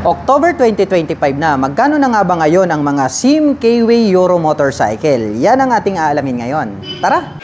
October 2025 na, magkano na nga ba ngayon ang mga SIM K-Way Euro motorcycle? Yan ang ating aalamin ngayon. Tara!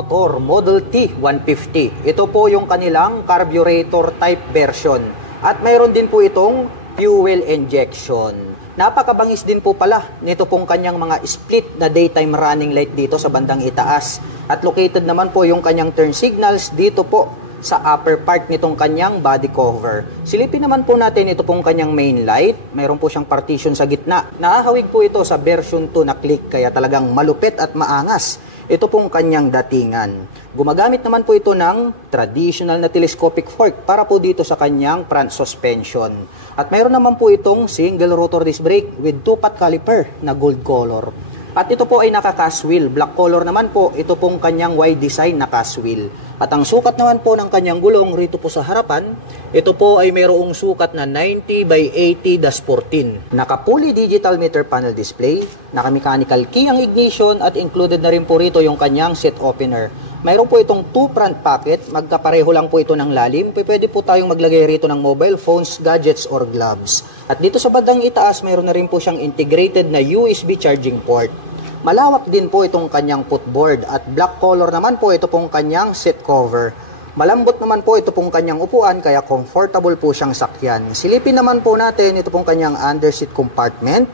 Motor Model T 150. Ito po yung kanilang carburetor type version. At mayroon din po itong fuel injection. Napakabangis din po pala nito pong kanyang mga split na daytime running light dito sa bandang itaas. At located naman po yung kanyang turn signals dito po sa upper part nitong kanyang body cover. Silipin naman po natin ito pong kanyang main light. Mayroon po siyang partition sa gitna. Nakahawig po ito sa version 2 na click, kaya talagang malupit at maangas ito pong kanyang datingan. Gumagamit naman po ito ng traditional na telescopic fork para po dito sa kanyang front suspension. At mayroon naman po itong single rotor disc brake with 2-pot caliper na gold color. At ito po ay naka-cast wheel. Black color naman po, ito pong kanyang wide design na cast wheel. At ang sukat naman po ng kanyang gulong rito po sa harapan, ito po ay mayroong sukat na 90 by 80-14. Naka-fully digital meter panel display, naka-mechanical key ang ignition at included na rin po rito yung kanyang seat opener. Mayroon po itong 2 front pocket, magkapareho lang po ito ng lalim. Pwede po tayong maglagay rito ng mobile phones, gadgets, or gloves. At dito sa bandang itaas, mayroon na rin po siyang integrated na USB charging port. Malawak din po itong kanyang footboard at black color naman po ito pong kanyang seat cover. Malambot naman po ito pong kanyang upuan kaya comfortable po siyang sakyan. Silipin naman po natin ito pong kanyang underseat compartment.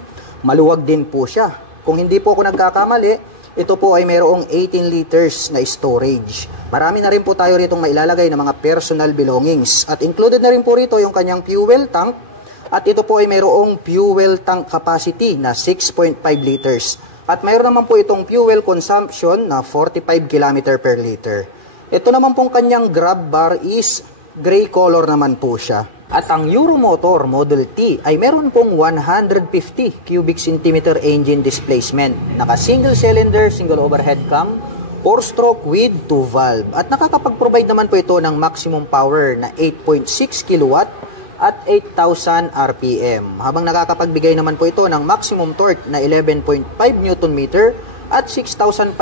Maluwag din po siya. Kung hindi po ako nagkakamali, ito po ay mayroong 18 liters na storage. Marami na rin po tayo rito mailalagay ng mga personal belongings. At included na rin po rito yung kanyang fuel tank. At ito po ay mayroong fuel tank capacity na 6.5 liters. At mayroon naman po itong fuel consumption na 45 km per liter. Ito naman pong kanyang grab bar is gray color naman po siya. At ang Euromotor Model T ay meron pong 150 cubic centimeter engine displacement. Naka single cylinder, single overhead cam, 4-stroke with 2 valve. At nakakapag-provide naman po ito ng maximum power na 8.6 kW at 8,000 RPM. Habang nakakapagbigay naman po ito ng maximum torque na 11.5 Nm at 6,500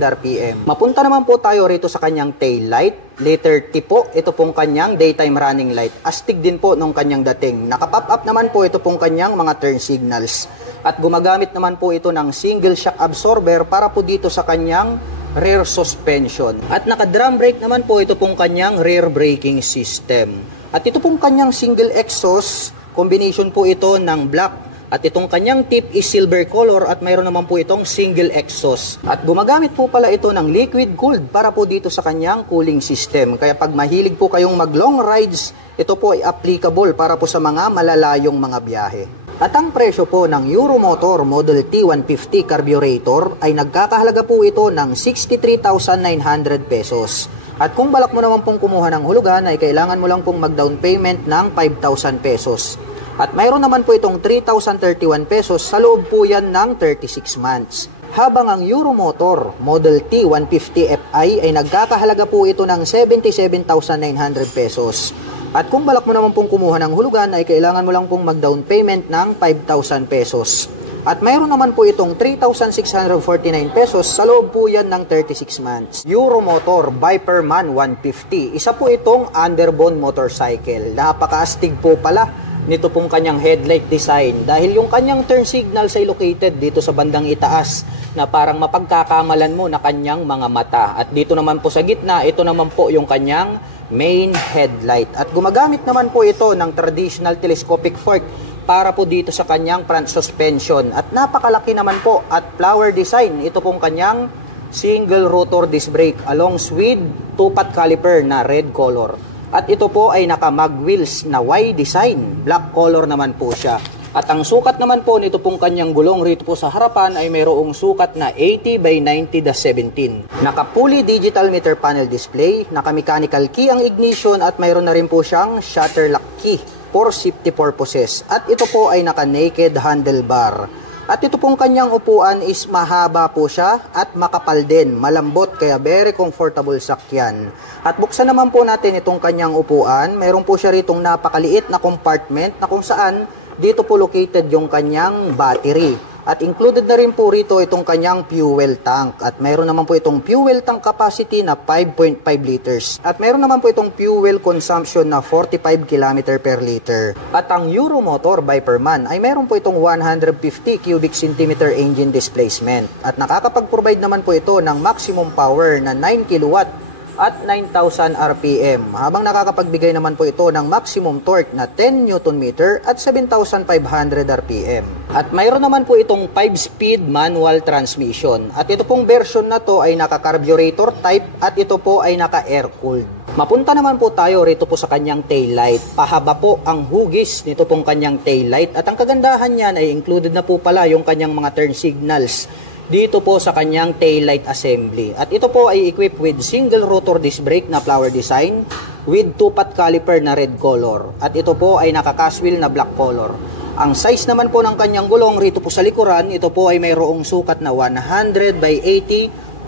RPM. Mapunta naman po tayo rito sa kanyang tail light. Letter T po, ito pong kanyang daytime running light. Astig din po nung kanyang dating. Naka-pop up naman po ito pong kanyang mga turn signals. At gumagamit naman po ito ng single shock absorber para po dito sa kanyang rear suspension. At naka-drum brake naman po ito pong kanyang rear braking system. At ito pong kanyang single exhaust, combination po ito ng black. At itong kanyang tip is silver color at mayroon naman po itong single exhaust. At gumagamit po pala ito ng liquid cooled para po dito sa kanyang cooling system. Kaya pag mahilig po kayong mag long rides, ito po ay applicable para po sa mga malalayong mga biyahe. At ang presyo po ng Euromotor Model T 150 carburetor ay nagkakahalaga po ito ng 63,900 pesos. At kung balak mo naman pong kumuha ng hulugan ay kailangan mo lang pong mag-down payment ng 5,000 pesos. At mayroon naman po itong 3,031 pesos sa loob po yan ng 36 months. Habang ang Euromotor Model T 150 Fi ay nagkakahalaga po ito ng 77,900 pesos. At kung balak mo naman pong kumuha ng hulugan ay kailangan mo lang pong mag-down payment ng 5,000 pesos. At mayroon naman po itong 3,649 pesos sa loob po yan ng 36 months. Euromotor Viperman 150. Isa po itong underbone motorcycle. Napakaastig po pala nito pong kanyang headlight design dahil yung kanyang turn signals ay located dito sa bandang itaas na parang mapagkakamalan mo na kanyang mga mata. At dito naman po sa gitna, ito naman po yung kanyang main headlight. At gumagamit naman po ito ng traditional telescopic fork para po dito sa kanyang front suspension. At napakalaki naman po at flower design. Ito pong kanyang single rotor disc brake along with 2-pot caliper na red color. At ito po ay naka-mag wheels na Y design. Black color naman po siya. At ang sukat naman po nito pong kanyang gulong rito po sa harapan ay mayroong sukat na 80 by 90-17. Naka-fully digital meter panel display, naka-mechanical key ang ignition at mayroon na rin po siyang shutter lock key for safety purposes. At ito po ay naka-naked handlebar. At ito pong kanyang upuan is mahaba po siya at makapal din, malambot kaya very comfortable sakyan. At buksan naman po natin itong kanyang upuan, mayroon po siya ritong napakaliit na compartment na kung saan dito po located yung kanyang battery. At included na rin po rito itong kanyang fuel tank. At mayroon naman po itong fuel tank capacity na 5.5 liters. At mayroon naman po itong fuel consumption na 45 km per liter. At ang Euromotor Viperman ay mayroon po itong 150 cubic centimeter engine displacement. At nakakapag-provide naman po ito ng maximum power na 9 kilowatt at 9,000 RPM, habang nakakapagbigay naman po ito ng maximum torque na 10 Nm at 7,500 RPM. At mayroon naman po itong 5-speed manual transmission. At ito pong version na to ay naka-carburetor type at ito po ay naka-air-cooled. Mapunta naman po tayo rito po sa kanyang taillight. Pahaba po ang hugis nito pong kanyang taillight at ang kagandahan niyan ay included na po pala yung kanyang mga turn signals dito po sa kanyang taillight assembly. At ito po ay equipped with single rotor disc brake na flower design with 2-pot caliper na red color. At ito po ay naka-cast wheel na black color. Ang size naman po ng kanyang gulong rito po sa likuran, ito po ay mayroong sukat na 100 by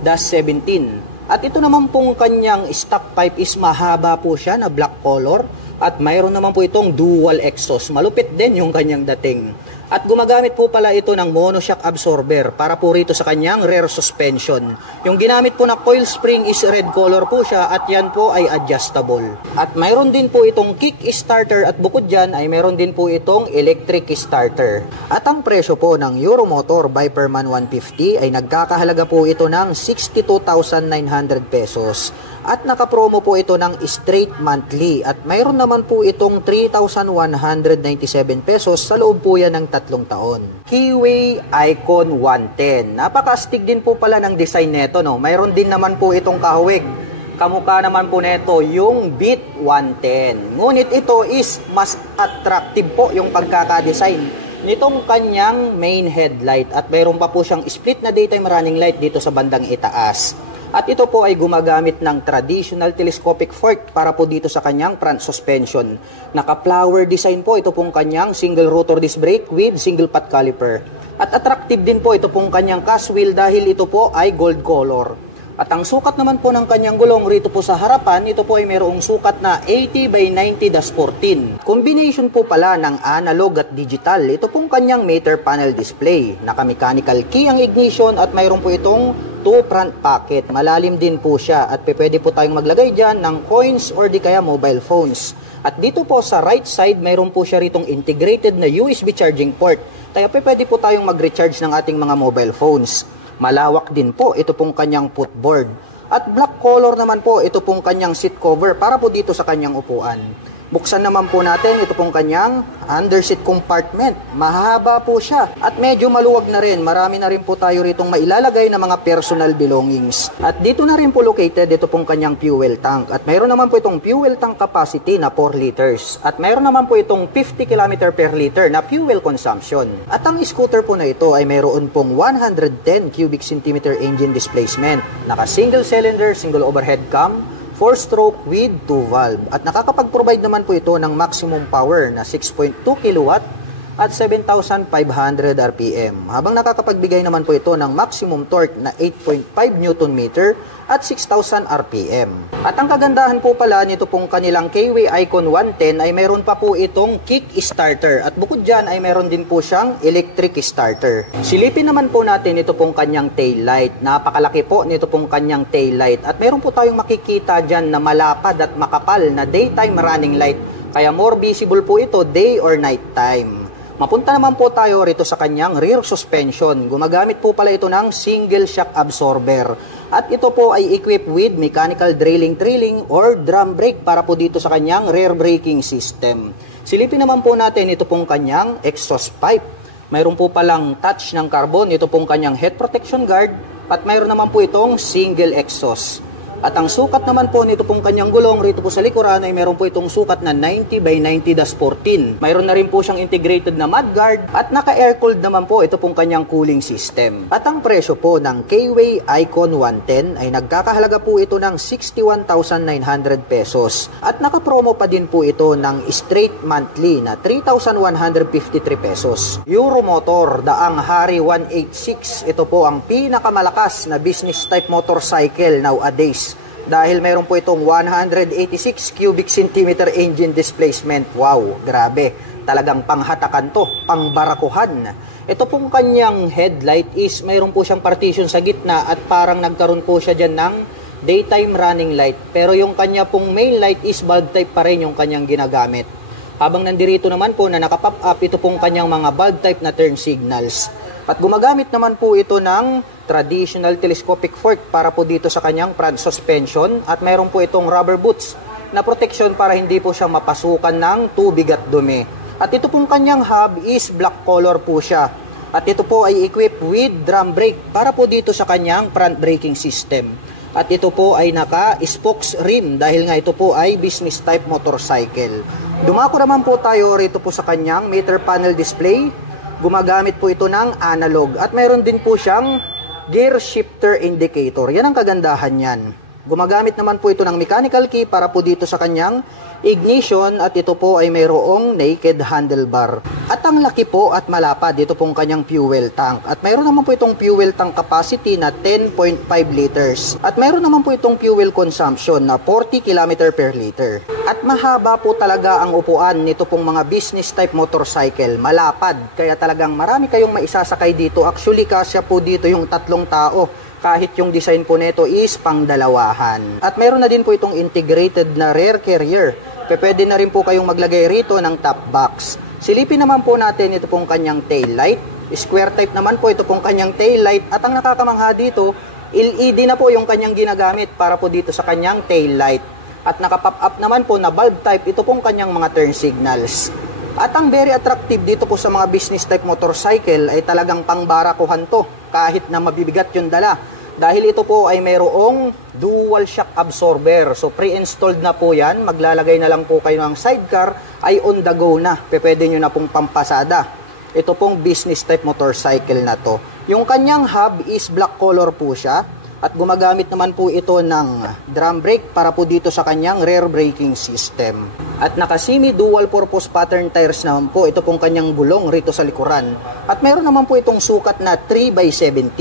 80-17. At ito naman pong kanyang stock pipe is mahaba po siya na black color. At mayroon naman po itong dual exhaust. Malupit din yung kanyang dating. At gumagamit po pala ito ng monoshock absorber para po rito sa kanyang rear suspension. Yung ginamit po na coil spring is red color po siya at yan po ay adjustable. At mayroon din po itong kick starter at bukod dyan ay mayroon din po itong electric starter. At ang presyo po ng Euromotor Viperman 150 ay nagkakahalaga po ito ng 62,900 pesos. At nakapromo po ito ng straight monthly at mayroon naman po itong 3,197 pesos sa loob po yan ng 3 taon. Keyway Icon 110. Napakastig din po pala ng design nito, no? Mayroon din naman po itong kahawig. Kamukha naman po nito yung Beat 110. Ngunit ito is mas attractive po yung pagkakadesign nitong kanyang main headlight at mayroon pa po siyang split na daytime running light dito sa bandang itaas. At ito po ay gumagamit ng traditional telescopic fork para po dito sa kanyang front suspension. Naka-flower design po ito pong kanyang single rotor disc brake with single pot caliper. At attractive din po ito pong kanyang cast wheel dahil ito po ay gold color. At ang sukat naman po ng kanyang gulong rito po sa harapan, ito po ay mayroong sukat na 80 by 90-14. Combination po pala ng analog at digital. Ito pong kanyang meter panel display. Naka-mechanical key ang ignition at mayroon po itong 2 front pocket. Malalim din po siya at pwede po tayong maglagay dyan ng coins or di kaya mobile phones. At dito po sa right side, mayroon po siya ritong integrated na USB charging port. Kaya pwede po tayong mag-recharge ng ating mga mobile phones. Malawak din po ito pong kanyang footboard. At black color naman po ito pong kanyang seat cover para po dito sa kanyang upuan. Buksan naman po natin ito pong kanyang underseat compartment. Mahaba po siya at medyo maluwag na rin. Marami na rin po tayo ritong mailalagay na mga personal belongings. At dito na rin po located ito pong kanyang fuel tank. At mayroon naman po itong fuel tank capacity na 4 liters. At mayroon naman po itong 50 km per liter na fuel consumption. At ang scooter po na ito ay mayroon pong 110 cubic centimeter engine displacement. Naka single cylinder, single overhead cam, 4-stroke with 2 valve. At nakakapag-provide naman po ito ng maximum power na 6.2 kW at 7,500 RPM. Habang nakakapagbigay naman po ito ng maximum torque na 8.5 Nm at 6,000 RPM. At ang kagandahan po pala nito pong kanilang Keyway Icon 110 ay meron pa po itong kick starter. At bukod dyan ay meron din po siyang electric starter. Silipin naman po natin ito pong kanyang tail light. Napakalaki po nito pong kanyang tail light. At meron po tayong makikita dyan na malapad at makapal na daytime running light. Kaya more visible po ito day or night time. Mapunta naman po tayo rito sa kanyang rear suspension. Gumagamit po pala ito ng single shock absorber. At ito po ay equipped with mechanical drilling or drum brake para po dito sa kanyang rear braking system. Silipin naman po natin ito pong kanyang exhaust pipe. Mayroon po palang touch ng carbon. Ito pong kanyang head protection guard. At mayroon naman po itong single exhaust. At ang sukat naman po nito pong kanyang gulong rito po sa likuran ay meron po itong sukat na 90 by 90-14. Mayroon na rin po siyang integrated na mudguard at naka-air-cooled naman po ito pong kanyang cooling system. At ang presyo po ng K-Way Icon 110 ay nagkakahalaga po ito ng 61,900 pesos. At naka-promo pa din po ito ng straight monthly na 3,153 pesos. Euromotor Daang Hari 186, ito po ang pinakamalakas na business type motorcycle nowadays. Dahil meron po itong 186 cubic centimeter engine displacement. Wow, grabe. Talagang panghatakan to, pangbarakuhan. Ito pong kanyang headlight is mayroon po siyang partition sa gitna at parang nagkaroon po siya dyan ng daytime running light. Pero yung kanya pong main light is bulb type pa rin yung kanyang ginagamit. Habang nandirito naman po na nakapop up ito pong kanyang mga bulb type na turn signals. At gumagamit naman po ito ng traditional telescopic fork para po dito sa kanyang front suspension at mayroon po itong rubber boots na protection para hindi po siya mapasukan ng tubig at dumi. At ito pong kanyang hub is black color po siya. At ito po ay equipped with drum brake para po dito sa kanyang front braking system. At ito po ay naka-spokes rim dahil nga ito po ay business type motorcycle. Dumako naman po tayo rito po sa kanyang meter panel display. Gumagamit po ito ng analog at mayroon din po siyang gear shifter indicator. Yan ang kagandahan niyan. Gumagamit naman po ito ng mechanical key para po dito sa kanyang ignition at ito po ay mayroong naked handlebar. At ang laki po at malapad dito pong kanyang fuel tank. At mayroon naman po itong fuel tank capacity na 10.5 liters. At mayroon naman po itong fuel consumption na 40 km per liter. At mahaba po talaga ang upuan nito pong mga business type motorcycle. Malapad. Kaya talagang marami kayong maisasakay dito. Actually, kasya po dito yung 3 tao. Kahit yung design po nito is pangdalawahan. At meron na din po itong integrated na rear carrier. Pwede na rin po kayong maglagay rito ng top box. Silipin naman po natin ito pong kanyang tail light. Square type naman po ito pong kanyang tail light. At ang nakakamangha dito, LED na po yung kanyang ginagamit para po dito sa kanyang tail light. At nakapop up naman po na bulb type ito pong kanyang mga turn signals. At ang very attractive dito po sa mga business type motorcycle ay talagang pangbarakuhan to kahit na mabibigat yung dala. Dahil ito po ay mayroong dual shock absorber. So pre-installed na po yan. Maglalagay na lang po kayo ng sidecar ay on the go na. Pwede nyo na pong pampasada. Ito pong business type motorcycle na to. Yung kanyang hub is black color po siya. At gumagamit naman po ito ng drum brake para po dito sa kanyang rear braking system. At naka-semi dual purpose pattern tires naman po ito pong kanyang gulong rito sa likuran. At meron naman po itong sukat na 3x17.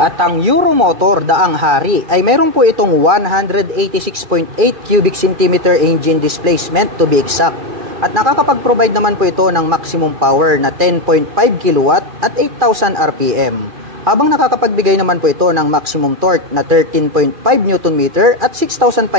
At ang Euromotor Daang Hari ay meron po itong 186.8 cubic centimeter engine displacement to be exact. At nakakapag-provide naman po ito ng maximum power na 10.5 kW at 8,000 RPM. Habang nakakapagbigay naman po ito ng maximum torque na 13.5 Nm at 6,500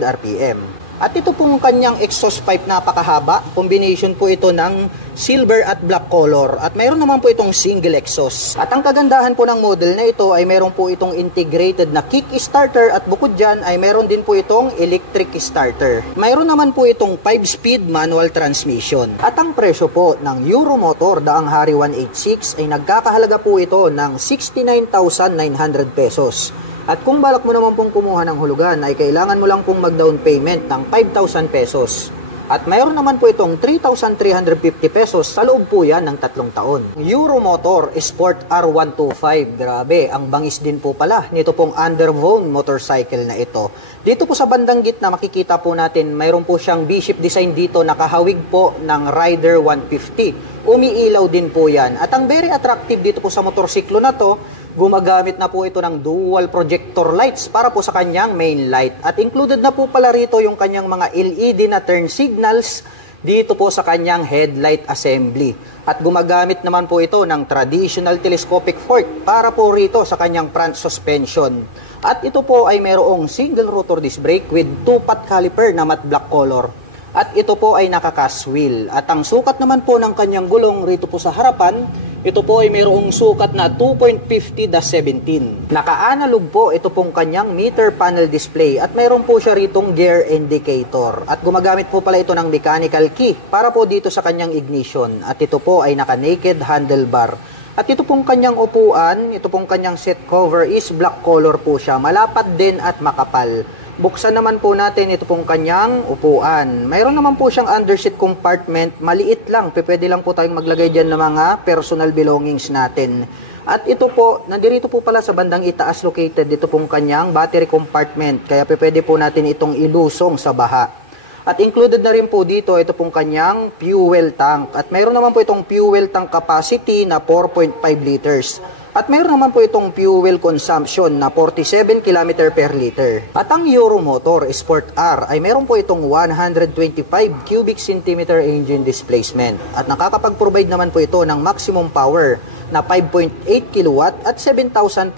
RPM. At ito pong kanyang exhaust pipe napakahaba. Combination po ito ng silver at black color. At mayroon naman po itong single exhaust. At ang kagandahan po ng model na ito ay mayroon po itong integrated na kick starter. At bukod dyan ay mayroon din po itong electric starter. Mayroon naman po itong 5-speed manual transmission. At ang presyo po ng Euromotor Daang Hari 186 ay nagkakahalaga po ito ng 69,900 pesos. At kung balak mo naman pong kumuha ng hulugan ay kailangan mo lang pong mag-down payment ng 5,000 pesos. At mayroon naman po itong 3,350 pesos sa loob po yan ng 3 taon. Euromotor Sport R125. Grabe, ang bangis din po pala nito pong underbone motorcycle na ito. Dito po sa bandang gitna makikita po natin mayroon po siyang V-shape design dito nakahawig po ng Rider 150. Umiilaw din po yan. At ang very attractive dito po sa motorsiklo na to, gumagamit na po ito ng dual projector lights para po sa kanyang main light. At included na po pala rito yung kanyang mga LED na turn signals dito po sa kanyang headlight assembly. At gumagamit naman po ito ng traditional telescopic fork para po rito sa kanyang front suspension. At ito po ay mayroong single rotor disc brake with 2-pot caliper na matte black color. At ito po ay nakaka-cast wheel. At ang sukat naman po ng kanyang gulong rito po sa harapan, ito po ay mayroong sukat na 2.50-17. Naka-analog po ito pong kanyang meter panel display at mayroon po siya ritong gear indicator. At gumagamit po pala ito ng mechanical key para po dito sa kanyang ignition. At ito po ay naka-naked handlebar. At At ito pong kanyang upuan, ito pong kanyang seat cover is black color po siya. Malapad din at makapal. Buksan naman po natin ito pong kanyang upuan. Mayroon naman po siyang underseat compartment. Maliit lang. Pwede lang po tayong maglagay dyan ng mga personal belongings natin. At ito po, nandirito po pala sa bandang itaas located, ito pong kanyang battery compartment. Kaya pwede po natin itong ilusong sa baha. At included na rin po dito, ito pong kanyang fuel tank. At mayroon naman po itong fuel tank capacity na 4.5 liters. At mayroon naman po itong fuel consumption na 47 km per liter. At ang Euromotor Sport R ay mayroon po itong 125 cubic centimeter engine displacement. At nakakapag-provide naman po ito ng maximum power na 5.8 kW at 7,500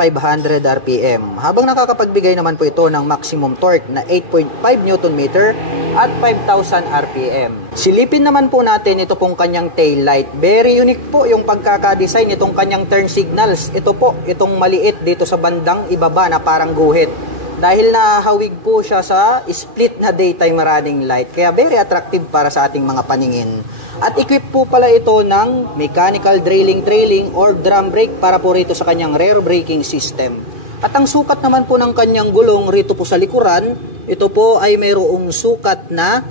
RPM. Habang nakakapagbigay naman po ito ng maximum torque na 8.5 Nm at 5,000 RPM. Silipin naman po natin ito pong kanyang tail light. Very unique po yung pagkakadesign itong kanyang turn signals. Ito po, itong maliit dito sa bandang ibaba na parang guhit. Dahil nahawig po siya sa split na daytime running light. Kaya very attractive para sa ating mga paningin. At equip po pala ito ng mechanical trailing or drum brake para po rito sa kanyang rear braking system. At ang sukat naman po ng kanyang gulong rito po sa likuran, ito po ay mayroong sukat na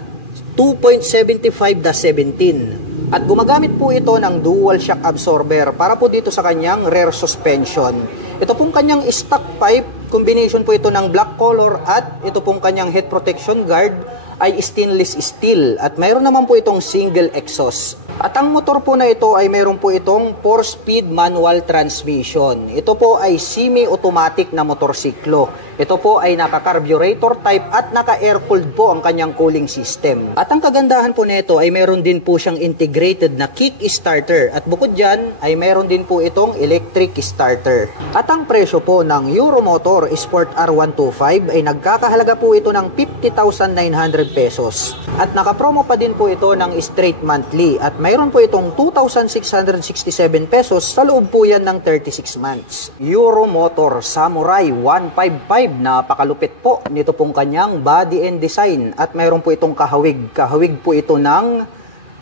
2.75/17. At gumagamit po ito ng dual shock absorber para po dito sa kanyang rear suspension. Ito pong kanyang stock pipe, combination po ito ng black color at ito pong kanyang head protection guard ay stainless steel at mayroon naman po itong single exhaust. At ang motor po na ito ay mayroon po itong 4-speed manual transmission. Ito po ay semi-automatic na motorsiklo. Ito po ay naka-carburetor type at naka-air-cooled po ang kanyang cooling system. At ang kagandahan po nito ay mayroon din po siyang integrated na kick starter. At bukod dyan ay mayroon din po itong electric starter. At ang presyo po ng Euromotor Sport R125 ay nagkakahalaga po ito ng 50,900 pesos. At nakapromo pa din po ito ng straight monthly. At mayroon po itong 2,667 pesos sa loob po yan ng 36 months. Euromotor Samurai 155. Napakalupit po nito pong kanyang body and design. At mayroon po itong kahawig. Kahawig po ito ng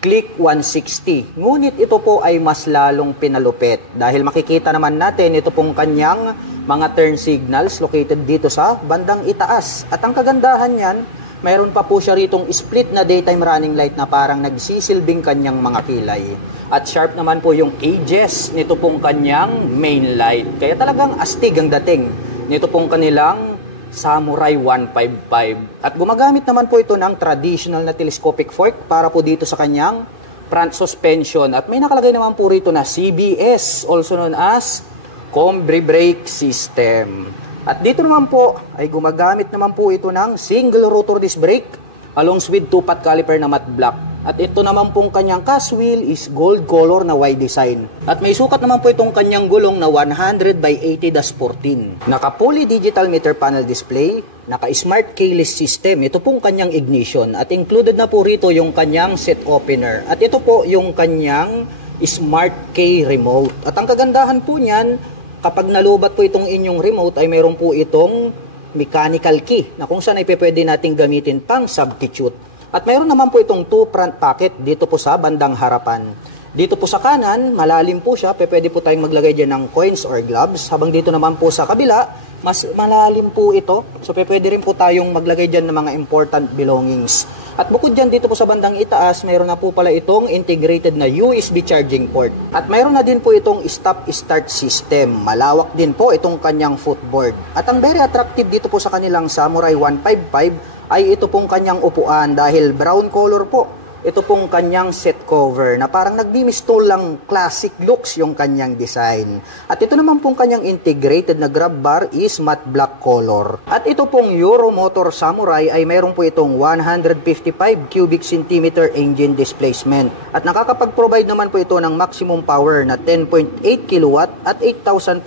Click 160. Ngunit ito po ay mas lalong pinalupit. Dahil makikita naman natin ito pong kanyang mga turn signals located dito sa bandang itaas. At ang kagandahan yan, mayroon pa po siya ritong split na daytime running light na parang nagsisilbing kanyang mga kilay. At sharp naman po yung edges nito pong kanyang main light. Kaya talagang astig ang dating nito pong kanilang Samurai 155. At gumagamit naman po ito ng traditional na telescopic fork para po dito sa kanyang front suspension. At may nakalagay naman po rito na CBS, also known as Combi Brake System. At dito naman po ay gumagamit naman po ito ng single rotor disc brake along with 2-pot caliper na matte black. At ito naman pong kanyang cast wheel is gold color na Y design. At may sukat naman po itong kanyang gulong na 100/80-14. Naka-fully digital meter panel display, naka-smart keyless system. Ito pong kanyang ignition. At included na po rito yung kanyang set opener. At ito po yung kanyang smart key remote. At ang kagandahan po niyan, kapag nalubat po itong inyong remote ay mayroon po itong mechanical key na kung saan ay pwede nating gamitin pang substitute. At mayroon naman po itong 2 front pocket dito po sa bandang harapan. Dito po sa kanan, malalim po siya, pwede po tayong maglagay dyan ng coins or gloves. Habang dito naman po sa kabila, mas malalim po ito. So pwede rin po tayong maglagay dyan ng mga important belongings. At bukod dyan dito po sa bandang itaas, mayroon na po pala itong integrated na USB charging port. At mayroon na din po itong stop-start system. Malawak din po itong kanyang footboard. At ang very attractive dito po sa kanilang Samurai 155 ay ito pong kanyang upuan dahil brown color po. Ito pong kanyang seat cover na parang nagmimistol lang classic looks yung kanyang design. At ito naman pong kanyang integrated na grab bar is matte black color. At ito pong Euromotor Samurai ay mayroon po itong 155 cubic centimeter engine displacement. At nakakapag-provide naman po ito ng maximum power na 10.8 kW at 8,500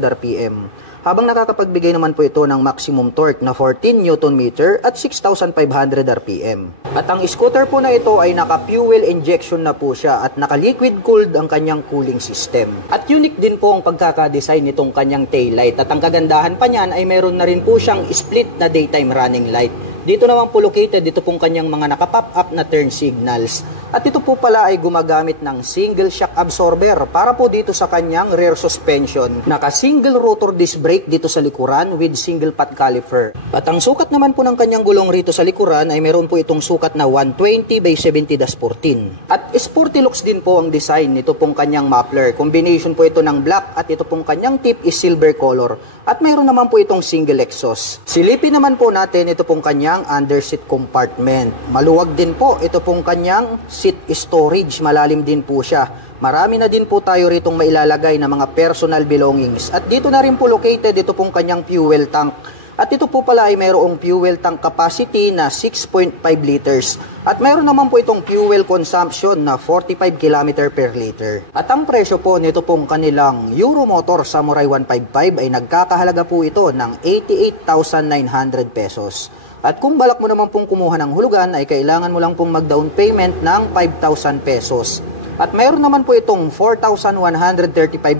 RPM. Habang nakakapagbigay naman po ito ng maximum torque na 14 Nm at 6,500 RPM. At ang scooter po na ito ay naka-fuel injection na po siya at naka-liquid cooled ang kanyang cooling system. At unique din po ang pagkakadesign nitong kanyang taillight. At ang kagandahan pa niyan ay mayroon na rin po siyang split na daytime running light. Dito naman po located, dito pong kanyang mga naka-pop up na turn signals. At ito po pala ay gumagamit ng single shock absorber para po dito sa kanyang rear suspension. Naka-single rotor disc brake dito sa likuran with single pot caliper. At ang sukat naman po ng kanyang gulong rito sa likuran ay meron po itong sukat na 120 by 70-14. At sporty looks din po ang design nito pong kanyang muffler. Combination po ito ng black at ito pong kanyang tip is silver color. At mayroon naman po itong single exhaust. Silipin naman po natin ito pong kanyang underseat compartment. Maluwag din po ito pong kanyang seat storage. Malalim din po siya. Marami na din po tayo ritong mailalagay na mga personal belongings. At dito na rin po located ito pong kanyang fuel tank. At ito po pala ay mayroong fuel tank capacity na 6.5 liters. At mayroon naman po itong fuel consumption na 45 km per liter. At ang presyo po nito pong kanilang Euromotor Samurai 155 ay nagkakahalaga po ito ng 88,900 pesos. At kung balak mo naman pong kumuha ng hulugan ay kailangan mo lang pong mag-down payment ng 5,000 pesos. At mayroon naman po itong 4,135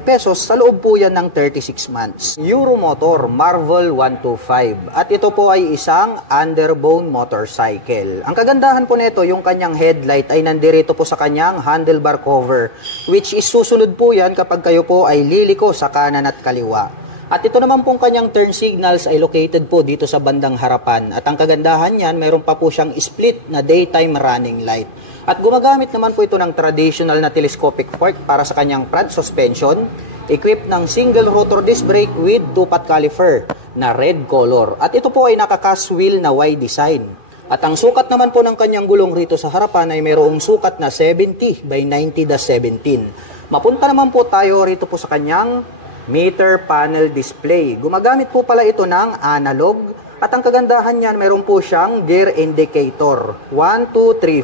pesos sa loob po yan ng 36 months. Euromotor Marvel 125. At ito po ay isang underbone motorcycle. Ang kagandahan po nito, yung kanyang headlight ay nandirito po sa kanyang handlebar cover, which is susunod po yan kapag kayo po ay liliko sa kanan at kaliwa. At ito naman pong kanyang turn signals ay located po dito sa bandang harapan. At ang kagandahan niyan, mayroon pa po siyang split na daytime running light. At gumagamit naman po ito ng traditional na telescopic fork para sa kanyang front suspension, equipped ng single rotor disc brake with two-pot caliper na red color. At ito po ay naka-cast wheel na Y design. At ang sukat naman po ng kanyang gulong rito sa harapan ay mayroong sukat na 70 by 90-17. Mapunta naman po tayo rito po sa kanyang meter panel display. Gumagamit po pala ito ng analog. At ang kagandahan niyan, mayroon po siyang gear indicator. 1, 2, 3,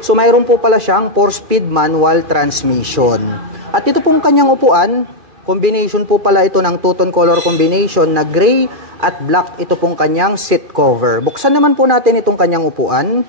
4. So mayroon po pala siyang 4-speed manual transmission. At ito pong kanyang upuan, combination po pala ito ng two-tone color combination na gray at black. Ito pong kanyang seat cover. Buksan naman po natin itong kanyang upuan.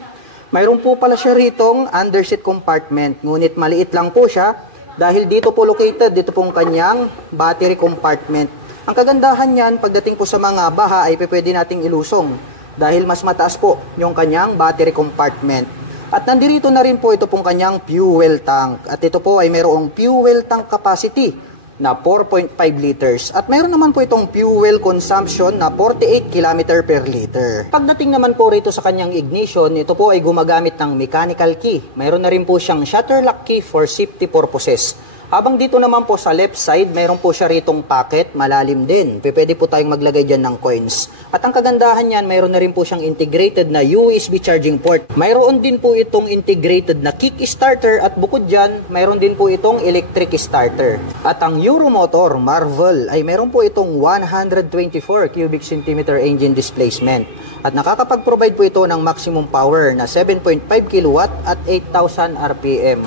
Mayroon po pala siya ritong underseat compartment. Ngunit maliit lang po siya dahil dito po located, dito pong kanyang battery compartment. Ang kagandahan niyan, pagdating po sa mga baha ay pwede nating ilusong dahil mas mataas po yung kanyang battery compartment. At nandito na rin po ito pong kanyang fuel tank. At ito po ay mayroong fuel tank capacity na 4.5 liters. At mayroon naman po itong fuel consumption na 48 km per liter. Pagdating naman po rito sa kanyang ignition, ito po ay gumagamit ng mechanical key. Mayroon na rin po siyang shutter lock key for safety purposes. Habang dito naman po sa left side, mayroon po siya ritong pocket, malalim din. Pwede po tayong maglagay dyan ng coins. At ang kagandahan niyan, mayroon na rin po siyang integrated na USB charging port. Mayroon din po itong integrated na kick starter at bukod dyan, mayroon din po itong electric starter. At ang Euromotor Marvel ay mayroon po itong 124 cubic centimeter engine displacement. At nakakapag-provide po ito ng maximum power na 7.5 kW at 8,000 RPM.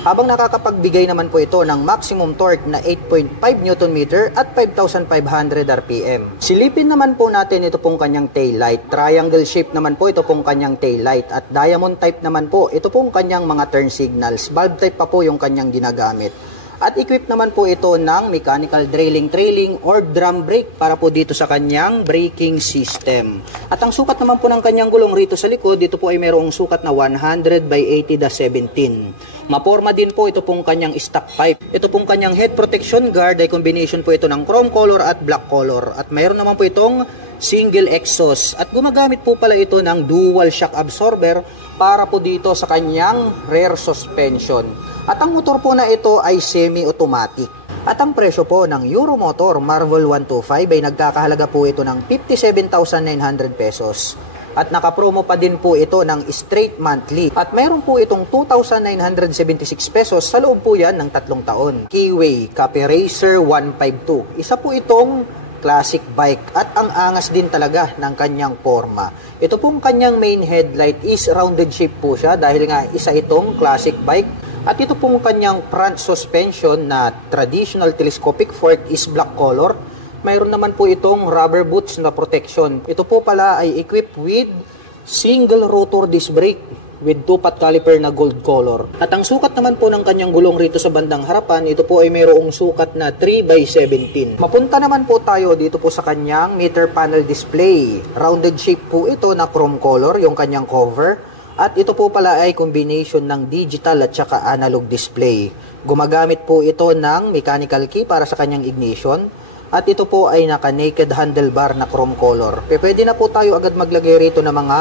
Habang nakakapagbigay naman po ito ng maximum torque na 8.5 Nm at 5,500 RPM. Silipin naman po natin ito pong kanyang taillight. Triangle shape naman po ito pong kanyang taillight at diamond type naman po ito pong kanyang mga turn signals. Bulb type pa po yung kanyang ginagamit. At equipped naman po ito ng mechanical trailing or drum brake para po dito sa kanyang braking system. At ang sukat naman po ng kanyang gulong rito sa likod, dito po ay mayroong sukat na 100 by 80-17. Maporma din po ito pong kanyang stock pipe. Ito pong kanyang head protection guard ay combination po ito ng chrome color at black color. At mayroon naman po itong single exhaust. At gumagamit po pala ito ng dual shock absorber para po dito sa kanyang rear suspension. At ang motor po na ito ay semi-automatic. At ang presyo po ng Euromotor Marvel 125 ay nagkakahalaga po ito ng 57,900 pesos. At nakapromo pa din po ito ng straight monthly. At mayroon po itong 2,976 pesos sa loob po yan ng 3 taon. Keyway Cafe Racer 152. Isa po itong classic bike at ang angas din talaga ng kanyang forma. Ito pong kanyang main headlight is rounded shape po siya dahil nga isa itong classic bike. At ito pong kanyang front suspension na traditional telescopic fork is black color. Mayroon naman po itong rubber boots na protection. Ito po pala ay equipped with single rotor disc brake with two-pot caliper na gold color. At ang sukat naman po ng kanyang gulong rito sa bandang harapan, ito po ay mayroong sukat na 3 by 17. Mapunta naman po tayo dito po sa kanyang meter panel display. Rounded shape po ito na chrome color, yung kanyang cover. At ito po pala ay combination ng digital at saka analog display. Gumagamit po ito ng mechanical key para sa kanyang ignition. At ito po ay naka-naked handlebar na chrome color. Pwede na po tayo agad maglagay rito ng mga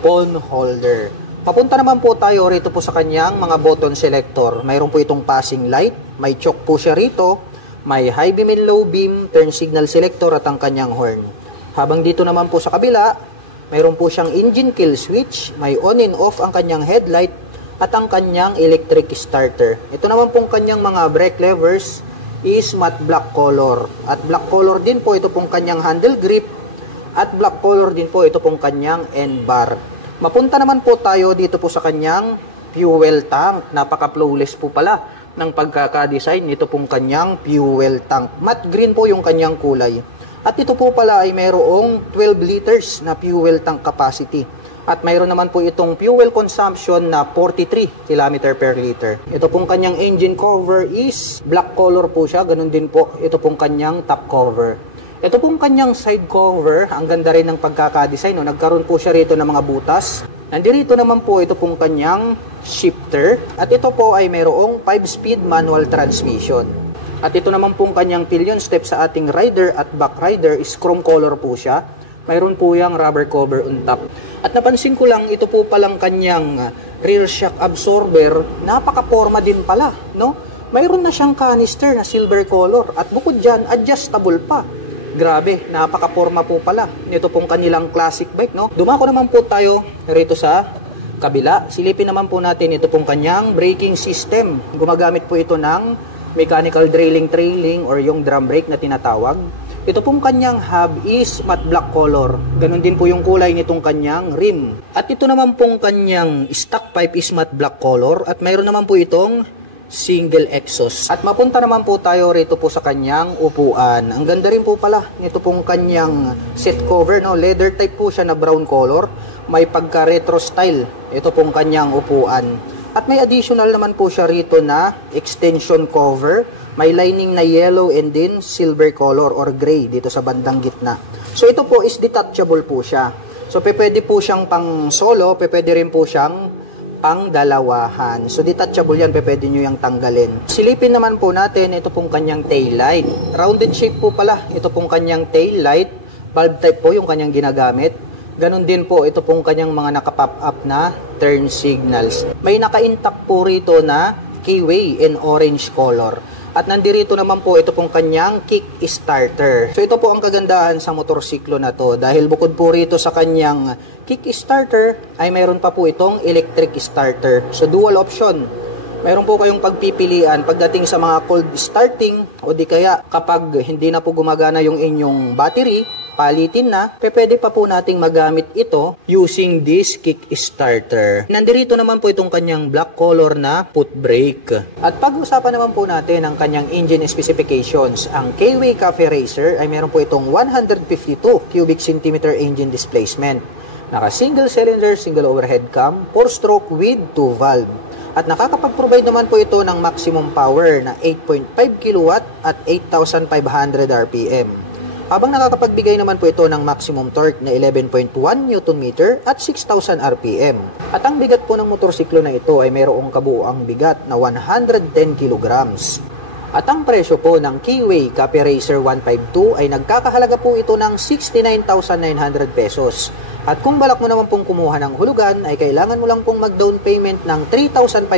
phone holder. Papunta naman po tayo rito po sa kanyang mga button selector. Mayroon po itong passing light, may choke po siya rito, may high beam and low beam, turn signal selector at ang kanyang horn. Habang dito naman po sa kabila, mayroon po siyang engine kill switch, may on and off ang kanyang headlight at ang kanyang electric starter. Ito naman pong kanyang mga brake levers is matte black color. At black color din po ito pong kanyang handle grip at black color din po ito pong kanyang end bar. Mapunta naman po tayo dito po sa kanyang fuel tank. Napaka-flawless po pala ng pagkakadesign nito pong kanyang fuel tank. Matte green po yung kanyang kulay. At ito po pala ay mayroong 12 liters na fuel tank capacity. At mayroon naman po itong fuel consumption na 43 km per liter. Ito pong kanyang engine cover is black color po siya. Ganun din po ito pong kanyang top cover. Ito pong kanyang side cover, ang ganda rin ng pagkakadesign. No? Nagkaroon po siya rito ng mga butas. Nandito naman po ito pong kanyang shifter. At ito po ay mayroong 5-speed manual transmission. At ito naman pong kanyang pillion step sa ating rider at back rider is chrome color po siya. Mayroon po yung rubber cover on top. At napansin ko lang, ito po palang kanyang rear shock absorber, napaka-forma din pala. No? Mayroon na siyang canister na silver color. At bukod dyan, adjustable pa. Grabe, napaka-forma po pala. Ito pong kanilang classic bike, no? Dumako naman po tayo rito sa kabila. Silipin naman po natin ito pong kanyang braking system. Gumagamit po ito ng mechanical trailing or yung drum brake na tinatawag. Ito pong kanyang hub is matte black color. Ganon din po yung kulay nitong kanyang rim. At ito naman pong kanyang stock pipe is matte black color. At mayroon naman po itong single exhaust. At mapunta naman po tayo rito po sa kanyang upuan. Ang ganda rin po pala nito pong kanyang seat cover, no? Leather type po siya na brown color. May pagka retro style. Ito pong kanyang upuan. At may additional naman po siya rito na extension cover. May lining na yellow and then silver color or gray dito sa bandang gitna. So ito po is detachable po siya. So pwede po siyang pang solo, pwede rin po siyang pang dalawahan. So detachable yan, pwede nyo yung tanggalin. Silipin naman po natin ito pong kanyang tail light. Rounded shape po pala ito pong kanyang tail light. Bulb type po yung kanyang ginagamit. Ganon din po ito pong kanyang mga naka-pop up na turn signals. May naka-intact po rito na keyway in orange color. At nandirito naman po ito pong kanyang kick starter. So ito po ang kagandahan sa motorsiklo na to. Dahil bukod po rito sa kanyang kick starter, ay mayroon pa po itong electric starter. So dual option. Mayroon po kayong pagpipilian pagdating sa mga cold starting o di kaya kapag hindi na po gumagana yung inyong battery, palitin na, pwede pa po nating magamit ito using this kick starter. Nandirito naman po itong kanyang black color na foot brake. At pag-usapan naman po natin ang kanyang engine specifications. Ang K-Way Cafe Racer ay meron po itong 152 cubic centimeter engine displacement. Naka single cylinder, single overhead cam, 4-stroke with 2 valve. At nakakapag-provide naman po ito ng maximum power na 8.5 kW at 8,500 RPM. Habang nakakapagbigay naman po ito ng maximum torque na 11.1 Nm at 6,000 RPM. At ang bigat po ng motorsiklo na ito ay mayroong kabuuang bigat na 110 kg. At ang presyo po ng K-Way Cafe Racer 152 ay nagkakahalaga po ito ng 69,900 pesos. At kung balak mo naman pong kumuha ng hulugan, ay kailangan mo lang pong mag-down payment ng 3,500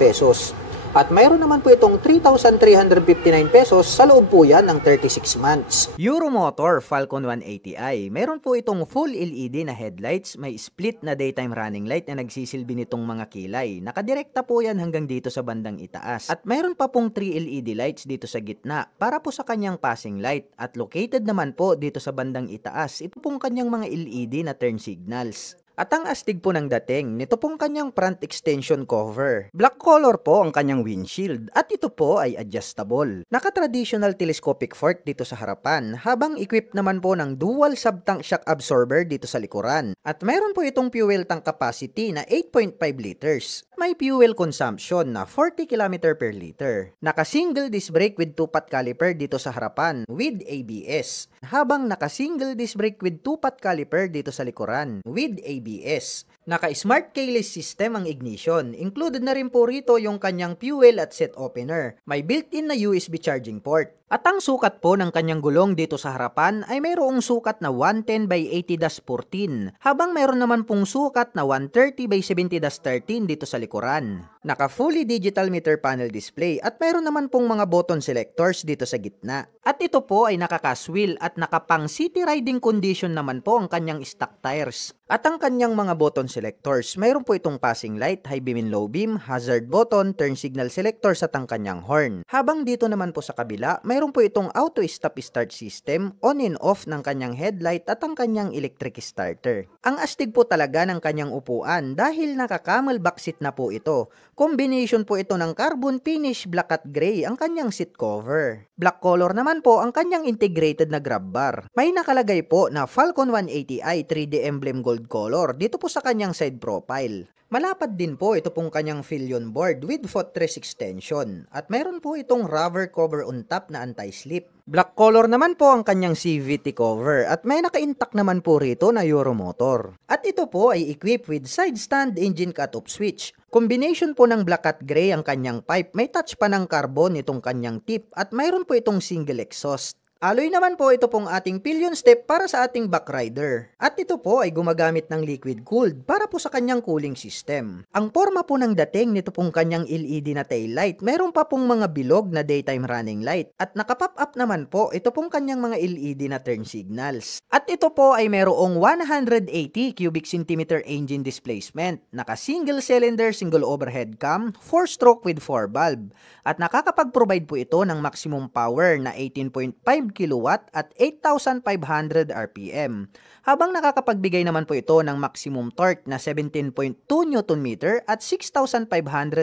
pesos. At mayroon naman po itong 3,359 pesos sa loob po yan ng 36 months. Euromotor Falcon 180i. Meron po itong full LED na headlights, may split na daytime running light na nagsisilbi nitong mga kilay. Nakadirekta po yan hanggang dito sa bandang itaas. At mayroon pa pong 3 LED lights dito sa gitna para po sa kanyang passing light. At located naman po dito sa bandang itaas, ito pong kanyang mga LED na turn signals. At ang astig po ng dating, nito pong kanyang front extension cover. Black color po ang kanyang windshield at ito po ay adjustable. Naka-traditional telescopic fork dito sa harapan habang equipped naman po ng dual sub-tank shock absorber dito sa likuran. At mayroon po itong fuel tank capacity na 8.5 liters. May fuel consumption na 40 km per liter. Naka-single disc brake with 2-pot caliper dito sa harapan with ABS. Habang naka-single disc brake with 2-pot caliper dito sa likuran with ABS. Naka-smart keyless system ang ignition. Included na rin po rito yung kanyang fuel at set opener. May built-in na USB charging port. At ang sukat po ng kanyang gulong dito sa harapan ay mayroong sukat na 110 by 80-14, habang mayroon naman pong sukat na 130 by 70-13 dito sa likuran. Naka fully digital meter panel display at mayroon naman pong mga button selectors dito sa gitna. At ito po ay naka-casual at nakapang city riding condition naman po ang kanyang stock tires. At ang kanyang mga button selectors, mayroon po itong passing light, high beam and low beam, hazard button, turn signal selectors at ang kanyang horn. Habang dito naman po sa kabila, mayroon po itong auto stop start system, on and off ng kanyang headlight at ang kanyang electric starter. Ang astig po talaga ng kanyang upuan dahil naka-camel back seat na po ito. Combination po ito ng carbon finish black at gray ang kanyang seat cover. Black color naman po ang kanyang integrated na grab bar. May nakalagay po na Falcon 180i 3D emblem gold color dito po sa kanyang side profile. Malapad din po ito pong kanyang Philion board with footrest extension at mayroon po itong rubber cover on top na anti-slip. Black color naman po ang kanyang CVT cover at may naka-intact naman po rito na Euromotor. At ito po ay equipped with side stand engine cut-off switch. Combination po ng black at gray ang kanyang pipe, may touch pa ng carbon itong kanyang tip at mayroon po itong single exhaust. Alloy naman po ito pong ating pillion step para sa ating back rider. At ito po ay gumagamit ng liquid cooled para po sa kanyang cooling system. Ang forma po ng dating nito pong kanyang LED na tail light, meron pa pong mga bilog na daytime running light. At nakapop up naman po ito pong kanyang mga LED na turn signals. At ito po ay merong 180 cubic centimeter engine displacement, naka single cylinder, single overhead cam, 4-stroke with 4 valve. At nakakapag-provide po ito ng maximum power na 18.5 kilowatt at 8,500 RPM. Habang nakakapagbigay naman po ito ng maximum torque na 17.2 Nm at 6,500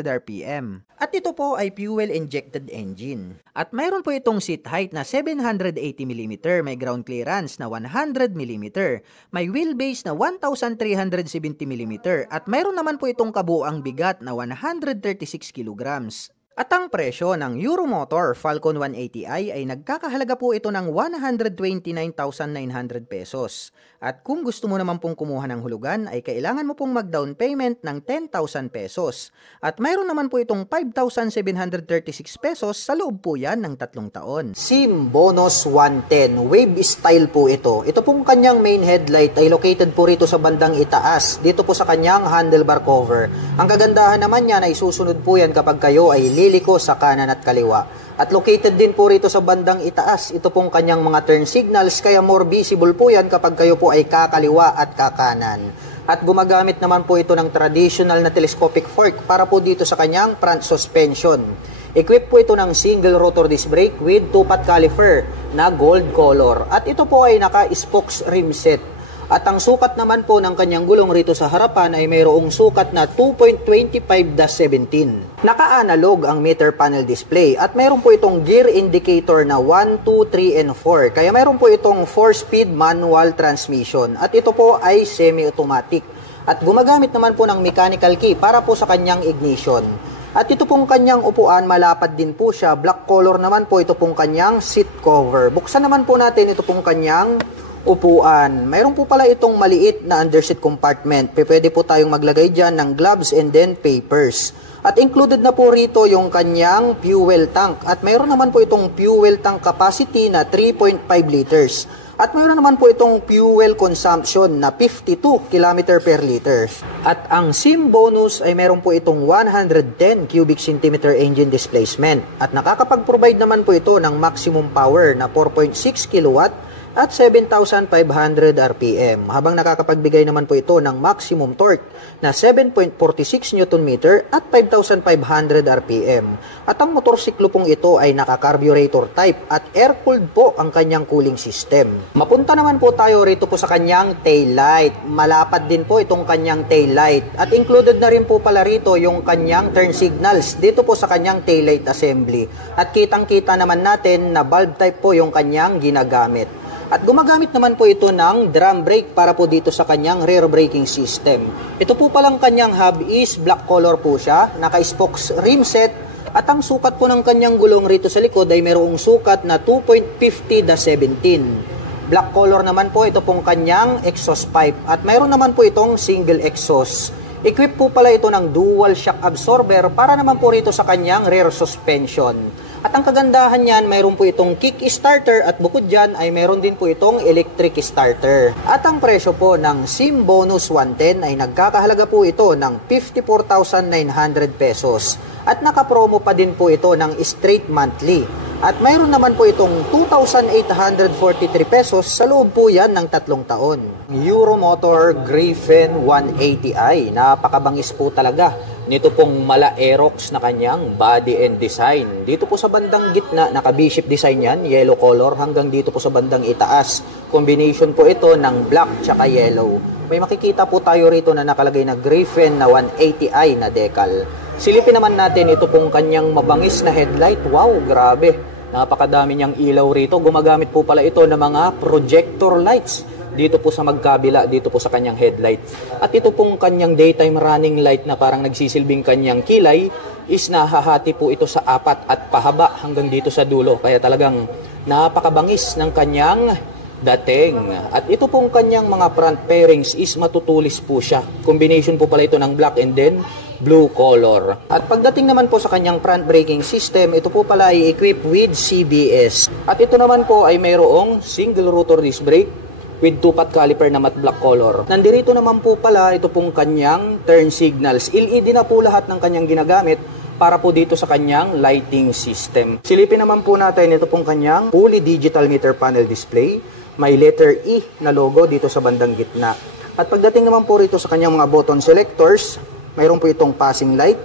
RPM. At ito po ay fuel-injected engine. At mayroon po itong seat height na 780 mm, may ground clearance na 100 mm, may wheelbase na 1,370 mm, at mayroon naman po itong kabuuang bigat na 136 kilograms. At ang presyo ng Euromotor Falcon 180i ay nagkakahalaga po ito ng 129,900 pesos. At kung gusto mo naman pong kumuha ng hulugan ay kailangan mo pong mag-down payment ng 10,000 pesos. At mayroon naman po itong 5,736 pesos sa loob po yan ng 3 taon. SIM Bonus 110, wave style po ito. Ito pong kanyang main headlight ay located po rito sa bandang itaas, dito po sa kanyang handlebar cover. Ang kagandahan naman niya na isusunod po yan kapag kayo ay liliko sa kanan at kaliwa. At located din po rito sa bandang itaas, ito pong kanyang mga turn signals, kaya more visible po yan kapag kayo po ay kakaliwa at kakanan. At gumagamit naman po ito ng traditional na telescopic fork para po dito sa kanyang front suspension. Equipped po ito ng single rotor disc brake with 2-pot caliper na gold color. At ito po ay naka-spokes rim set. At ang sukat naman po ng kanyang gulong rito sa harapan ay mayroong sukat na 2.25-17. Naka-analog ang meter panel display at mayroon po itong gear indicator na 1, 2, 3, and 4. Kaya mayroon po itong 4-speed manual transmission at ito po ay semi-automatic. At gumagamit naman po ng mechanical key para po sa kanyang ignition. At ito pong kanyang upuan, malapad din po siya. Black color naman po ito pong kanyang seat cover. Buksan naman po natin ito pong kanyang upuan. Mayroon po pala itong maliit na underseat compartment. Pwede po tayong maglagay dyan ng gloves and then papers. At included na po rito yung kanyang fuel tank. At mayroon naman po itong fuel tank capacity na 3.5 liters. At mayroon naman po itong fuel consumption na 52 km per liter. At ang SIM bonus ay mayroon po itong 110 cubic centimeter engine displacement. At nakakapag-provide naman po ito ng maximum power na 4.6 kilowatt at 7,500 RPM, habang nakakapagbigay naman po ito ng maximum torque na 7.46 Nm at 5,500 RPM. At ang motorsiklo pong ito ay naka-carburetor type at air-cooled po ang kanyang cooling system. Mapunta naman po tayo rito po sa kanyang tail light. Malapad din po itong kanyang tail light at included na rin po pala rito yung kanyang turn signals dito po sa kanyang tail light assembly. At kitang-kita naman natin na bulb type po yung kanyang ginagamit. At gumagamit naman po ito ng drum brake para po dito sa kanyang rear braking system. Ito po palang kanyang hub is black color po siya, naka-spokes rim set, at ang sukat po ng kanyang gulong rito sa likod ay mayroong sukat na 2.50-17. Black color naman po ito pong kanyang exhaust pipe. At mayroon naman po itong single exhaust. Equip po pala ito ng dual shock absorber para naman po rito sa kanyang rear suspension. At ang kagandahan niyan, mayroon po itong kick starter at bukod dyan ay mayroon din po itong electric starter. At ang presyo po ng SIM Bonus 110 ay nagkakahalaga po ito ng 54,900 pesos. At nakapromo pa din po ito ng straight monthly. At mayroon naman po itong 2,843 pesos sa loob po yan ng 3 taon. Euromotor Griffin 180i. Napakabangis po talaga nito pong mala Aerox na kanyang body and design. Dito po sa bandang gitna, naka V-shape design yan, yellow color, hanggang dito po sa bandang itaas. Combination po ito ng black tsaka yellow. May makikita po tayo rito na nakalagay na Griffin na 180i na decal. Silipin naman natin ito pong kanyang mabangis na headlight. Wow, grabe. Napakadami niyang ilaw rito. Gumagamit po pala ito ng mga projector lights. Dito po sa magkabila, dito po sa kanyang headlight. At ito pong kanyang daytime running light na parang nagsisilbing kanyang kilay is nahahati po ito sa 4 at pahaba hanggang dito sa dulo. Kaya talagang napakabangis ng kanyang dating. At ito pong kanyang mga front pairings is matutulis po siya. Combination po pala ito ng black and then blue color. At pagdating naman po sa kanyang front braking system, ito po pala ay equipped with CBS. At ito naman po ay mayroong single rotor disc brake with 2-pot caliper na matte black color. Nandirito naman po pala ito pong kanyang turn signals. LED na po lahat ng kanyang ginagamit para po dito sa kanyang lighting system. Silipin naman po natin ito pong kanyang fully digital meter panel display. May letter E na logo dito sa bandang gitna. At pagdating naman po rito sa kanyang mga button selectors, mayroon po itong passing light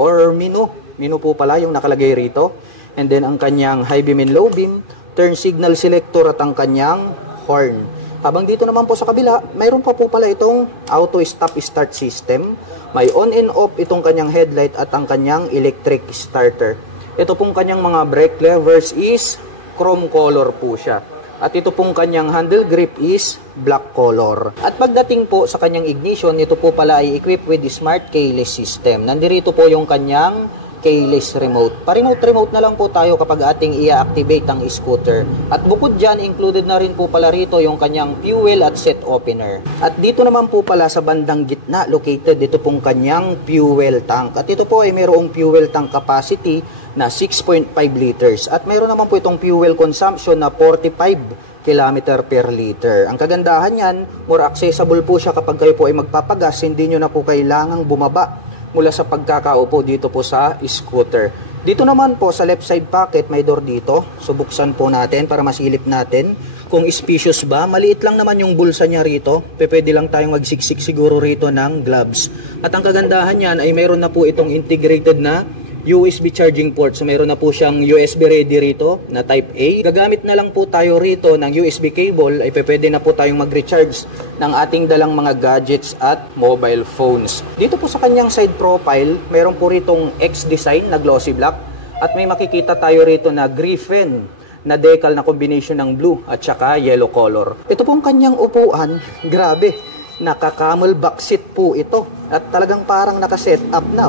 or menu. Menu po pala yung nakalagay rito. And then ang kanyang high beam and low beam, turn signal selector at ang kanyang horn. Habang dito naman po sa kabila, mayroon pa po pala itong auto stop start system. May on and off itong kanyang headlight at ang kanyang electric starter. Ito pong kanyang mga brake levers is chrome color po siya. At ito pong kanyang handle grip is black color. At pagdating po sa kanyang ignition, ito po pala ay equipped with the smart keyless system. Nandirito po yung kanyang keyless remote. Pa-remote na lang po tayo kapag ating i-activate ang scooter. At bukod dyan, included na rin po pala rito yung kanyang fuel at set opener. At dito naman po pala sa bandang gitna, located dito pong kanyang fuel tank. At ito po ay mayroong fuel tank capacity na 6.5 liters. At mayroon naman po itong fuel consumption na 45 km per liter. Ang kagandahan yan, more accessible po siya kapag kayo po ay magpapagas, hindi nyo na po kailangang bumaba mula sa pagkakaupo dito po sa scooter. Dito naman po sa left side pocket, may door dito. So buksan po natin para masilip natin kung spacious ba. Maliit lang naman yung bulsa niya rito. Pwede lang tayong magsiksik siguro rito ng gloves. At ang kagandahan yan ay mayroon na po itong integrated na USB charging port. So mayroon na po siyang USB ready rito na type A. Gagamit na lang po tayo rito ng USB cable ay pwede na po tayong mag-recharge ng ating dalang mga gadgets at mobile phones. Dito po sa kanyang side profile, mayroon po ritong X design na glossy black at may makikita tayo rito na Griffin na decal na combination ng blue at saka yellow color. Ito pong kanyang upuan, grabe. Naka-camel back seat po ito at talagang parang naka-set up na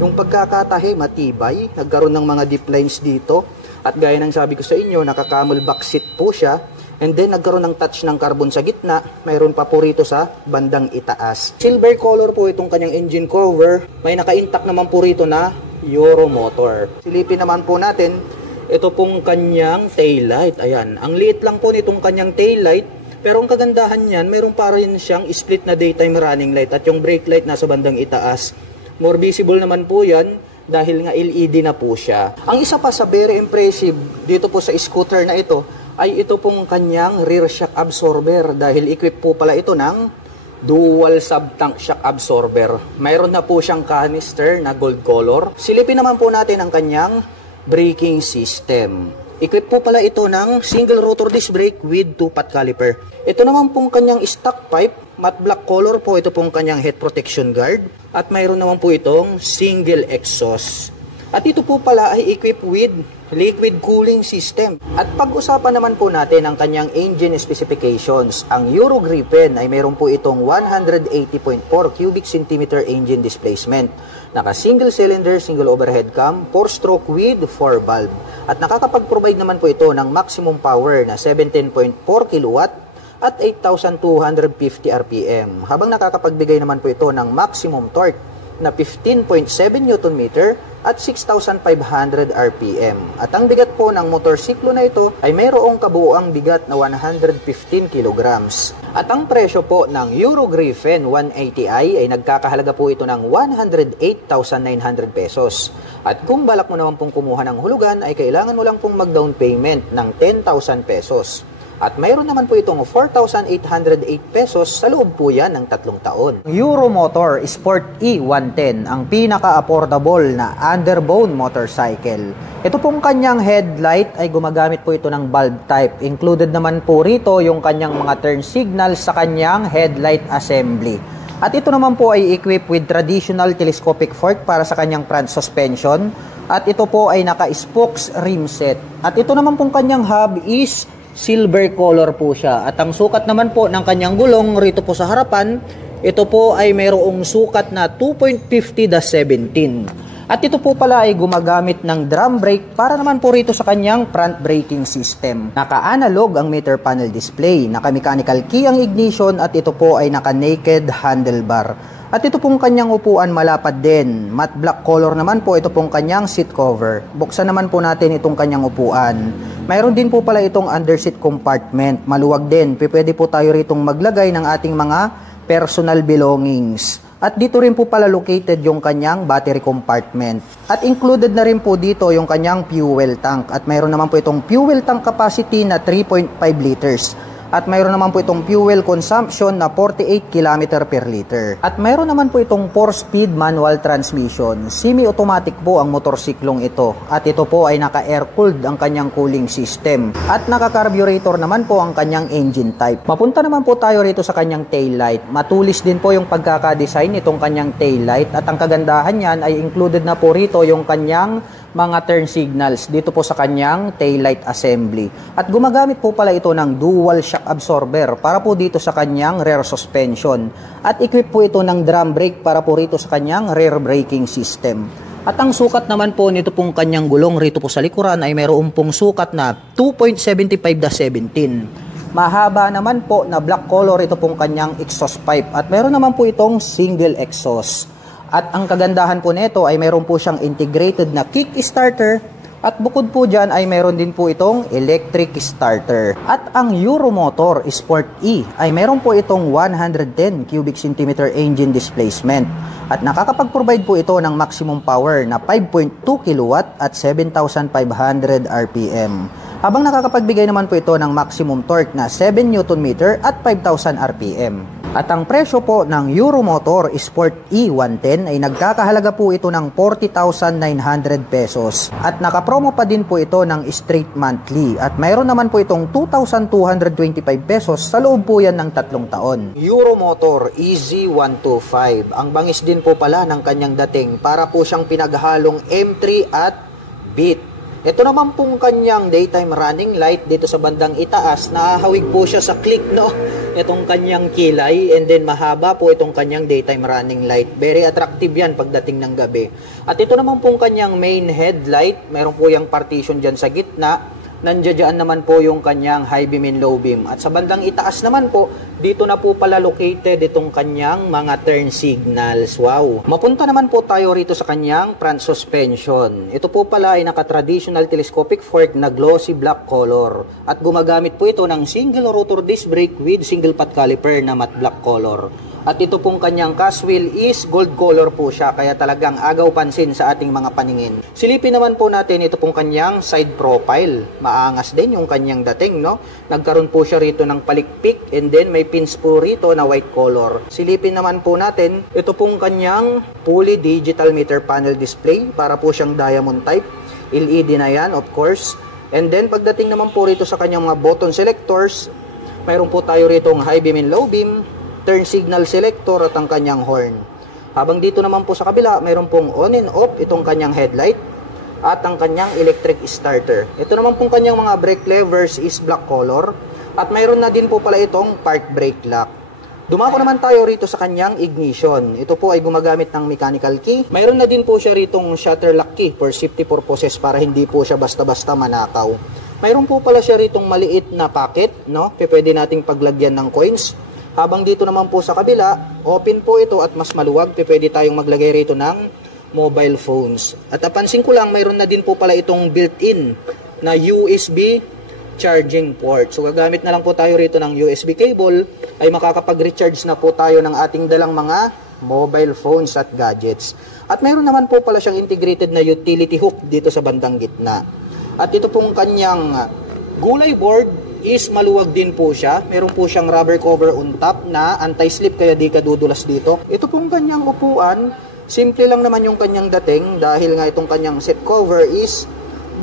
yung pagkakatahi matibay, nagkaroon ng mga deep lines dito at gaya ng sabi ko sa inyo, naka-camel back seat po siya and then nagkaroon ng touch ng carbon sa gitna, mayroon pa po rito sa bandang itaas. Silver color po itong kanyang engine cover, may naka-intact naman po rito na Euromotor. Silipin naman po natin ito pong kanyang taillight. Ayan, ang liit lang po nitong kanyang taillight. Pero ang kagandahan niyan, mayroon pa rin siyang split na daytime running light at yung brake light nasa bandang itaas. More visible naman po yan dahil nga LED na po siya. Ang isa pa sa very impressive dito po sa scooter na ito ay ito pong kanyang rear shock absorber dahil equipped po pala ito ng dual sub-tank shock absorber. Mayroon na po siyang canister na gold color. Silipin naman po natin ang kanyang braking system. Equipped po pala ito ng single rotor disc brake with 2-pot caliper. Ito naman pong kanyang stock pipe, matte black color po ito pong kanyang head protection guard. At mayroon naman po itong single exhaust. At ito po pala ay equipped with liquid cooling system. At pag-usapan naman po natin ang kanyang engine specifications. Ang Euro Gripen ay mayroon po itong 180.4 cubic centimeter engine displacement. Naka single cylinder, single overhead cam, 4-stroke with 4 valve. At nakakapag-provide naman po ito ng maximum power na 17.4 kilowatt at 8,250 RPM. Habang nakakapagbigay naman po ito ng maximum torque na 15.7 Nm at 6,500 RPM. At ang bigat po ng motorsiklo na ito ay mayroong kabuuang bigat na 115 kg. At ang presyo po ng Euro Gripen 180i ay nagkakahalaga po ito ng 108,900 pesos. At kung balak mo naman pong kumuha ng hulugan ay kailangan mo lang pong mag-down payment ng 10,000 pesos. At mayroon naman po itong 4,808 pesos sa loob po yan ng 3 taon. Euromotor Sport E110, ang pinaka-affordable na underbone motorcycle. Ito pong kanyang headlight ay gumagamit po ito ng bulb type. Included naman po rito yung kanyang mga turn signals sa kanyang headlight assembly. At ito naman po ay equipped with traditional telescopic fork para sa kanyang front suspension. At ito po ay naka-spokes rim set. At ito naman pong kanyang hub is silver color po siya. At ang sukat naman po ng kanyang gulong rito po sa harapan, ito po ay mayroong sukat na 2.50/17. At ito po pala ay gumagamit ng drum brake para naman po rito sa kanyang front braking system. Naka-analog ang meter panel display, naka-mechanical key ang ignition at ito po ay naka-naked handlebar. At ito pong kanyang upuan malapad din. Matte black color naman po ito pong kanyang seat cover. Buksan naman po natin itong kanyang upuan. Mayroon din po pala itong underseat compartment. Maluwag din. Pwede po tayo ritong maglagay ng ating mga personal belongings. At dito rin po pala located yung kanyang battery compartment. At included na rin po dito yung kanyang fuel tank. At mayroon naman po itong fuel tank capacity na 3.5 liters. At mayroon naman po itong fuel consumption na 48 km per liter. At mayroon naman po itong 4-speed manual transmission. Semi-automatic po ang motorsiklong ito. At ito po ay naka-air-cooled ang kanyang cooling system. At naka-carburetor naman po ang kanyang engine type. Mapunta naman po tayo rito sa kanyang taillight. Matulis din po yung pagkakadesign nitong kanyang taillight. At ang kagandahan niyan ay included na po rito yung kanyang mga turn signals dito po sa kanyang taillight assembly. At gumagamit po pala ito ng dual shock absorber para po dito sa kanyang rear suspension. At equip po ito ng drum brake para po rito sa kanyang rear braking system. At ang sukat naman po nito pong kanyang gulong rito po sa likuran ay mayroon pong sukat na 2.75/17. Mahaba naman po na black color ito pong kanyang exhaust pipe. At mayroon naman po itong single exhaust. At ang kagandahan po nito ay mayroon po siyang integrated na kick starter at bukod po dyan ay mayroon din po itong electric starter. At ang Euromotor Sport E ay mayroon po itong 110 cubic centimeter engine displacement. At nakakapag-provide po ito ng maximum power na 5.2 kilowatt at 7,500 RPM. Habang nakakapagbigay naman po ito ng maximum torque na 7 Nm at 5,000 RPM. At ang presyo po ng Euromotor Sport E110 ay nagkakahalaga po ito ng 40,900 pesos. At nakapromo pa din po ito ng straight monthly. At mayroon naman po itong 2,225 pesos sa loob po yan ng 3 taon. Euromotor EZ125. Ang bangis din po pala ng kanyang dating para po siyang pinaghalong M3 at Beat. Ito naman pong kanyang daytime running light dito sa bandang itaas, nakahawig po siya sa click, no? Itong kanyang kilay, and then mahaba po itong kanyang daytime running light. Very attractive yan pagdating ng gabi. At ito naman pong kanyang main headlight, meron po yung partition dyan sa gitna. Nandiyan naman po yung kanyang high beam and low beam. At sa bandang itaas naman po, dito na po pala located itong kanyang mga turn signals. Wow! Mapunta naman po tayo rito sa kanyang front suspension. Ito po pala ay naka-traditional telescopic fork na glossy black color. At gumagamit po ito ng single rotor disc brake with single pot caliper na matte black color. At ito pong kanyang cast wheel is gold color po siya, kaya talagang agaw pansin sa ating mga paningin. Silipin naman po natin ito pong kanyang side profile. Maangas din yung kanyang dating, no? Nagkaroon po siya rito ng palikpik, and then may pins po rito na white color. Silipin naman po natin ito pong kanyang fully digital meter panel display para po siyang diamond type. LED na yan, of course. And then pagdating naman po rito sa kanyang mga button selectors, mayroon po tayo rito ng high beam and low beam, turn signal selector at ang kanyang horn. Habang dito naman po sa kabila, mayroon pong on and off itong kanyang headlight. at ang kanyang electric starter. Ito naman pong kanyang mga brake levers is black color at mayroon na din po pala itong park brake lock. Dumako naman tayo rito sa kanyang ignition. Ito po ay gumagamit ng mechanical key. Mayroon na din po siya ritong shutter lock key for safety purposes para hindi po siya basta-basta manakaw. Mayroon po pala siya ritong maliit na pocket, no? Pwede nating paglagyan ng coins. Habang dito naman po sa kabila, open po ito at mas maluwag. Pwede tayong maglagay rito ng mobile phones. At napansin ko lang, mayroon na din po pala itong built-in na USB charging port. So gagamit na lang po tayo rito ng USB cable ay makakapag-recharge na po tayo ng ating dalang mga mobile phones at gadgets. At mayroon naman po pala siyang integrated na utility hook dito sa bandang gitna. At ito pong kanyang gulay board is maluwag din po siya. Meron po siyang rubber cover on top na anti-slip kaya di ka dudulas dito. Ito pong kanyang upuan, simple lang naman yung kanyang dating dahil nga itong kanyang seat cover is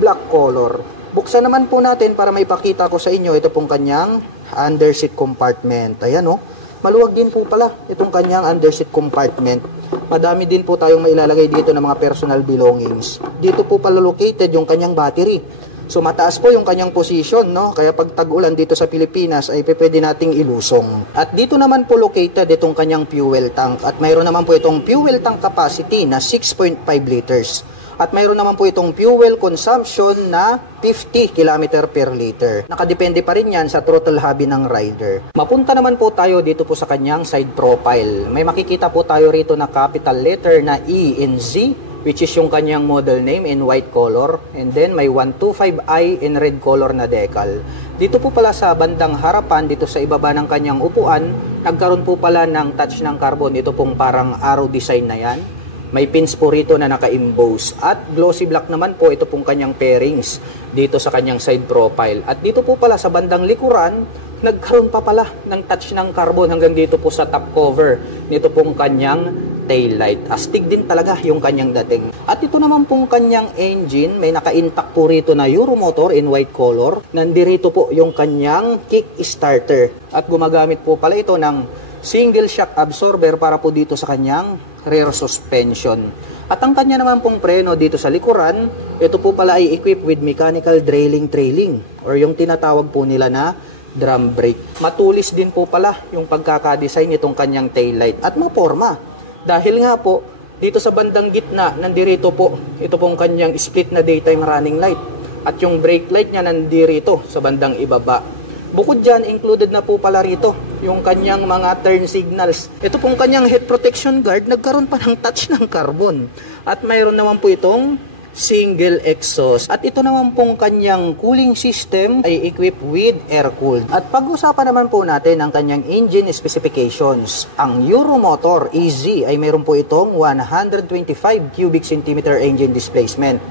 black color. Buksan naman po natin para may pakita ko sa inyo ito pong kanyang under seat compartment. Ayan o, maluwag din po pala itong kanyang under seat compartment. Madami din po tayong mailalagay dito ng mga personal belongings. Dito po pala located yung kanyang battery. So mataas po yung kanyang position, no? Kaya pag tag-ulan dito sa Pilipinas ay pwede nating ilusong. At dito naman po located itong kanyang fuel tank. At mayroon naman po itong fuel tank capacity na 6.5 liters. At mayroon naman po itong fuel consumption na 50 km per liter. Nakadepende pa rin yan sa throttle hobby ng rider. Mapunta naman po tayo dito po sa kanyang side profile. May makikita po tayo rito na capital letter na E and Z, which is yung kanyang model name in white color, and then may 125i in red color na decal. Dito po pala sa bandang harapan, dito sa ibaba ng kanyang upuan, nagkaroon po pala ng touch ng carbon. Ito pong parang arrow design na yan. May pins po rito na naka-emboss. At glossy black naman po ito pong kanyang pairings dito sa kanyang side profile. At dito po pala sa bandang likuran, nagkaroon pa pala ng touch ng carbon hanggang dito po sa top cover nito pong kanyang taillight. Astig din talaga yung kanyang dating. At ito naman pong kanyang engine, may naka-intact po rito na Euromotor in white color. Nandirito po yung kanyang kick starter. At gumagamit po pala ito ng single shock absorber para po dito sa kanyang rear suspension. At ang kanya naman pong preno dito sa likuran, ito po pala ay equipped with mechanical trailing or yung tinatawag po nila na drum brake. Matulis din po pala yung pagkakadesign nitong kanyang taillight at maporma. Dahil nga po, dito sa bandang gitna, nandirito po, ito pong kanyang split na daytime running light. At yung brake light niya nandirito sa bandang ibaba. Bukod dyan, included na po pala rito yung kanyang mga turn signals. Ito pong kanyang head protection guard, nagkaroon pa ng touch ng carbon. At mayroon naman po itong single exhaust. At ito naman pong kanyang cooling system ay equipped with air-cooled. At pag-usapan naman po natin ang kanyang engine specifications. Ang Euromotor EZ ay meron po itong 125 cubic centimeter engine displacement.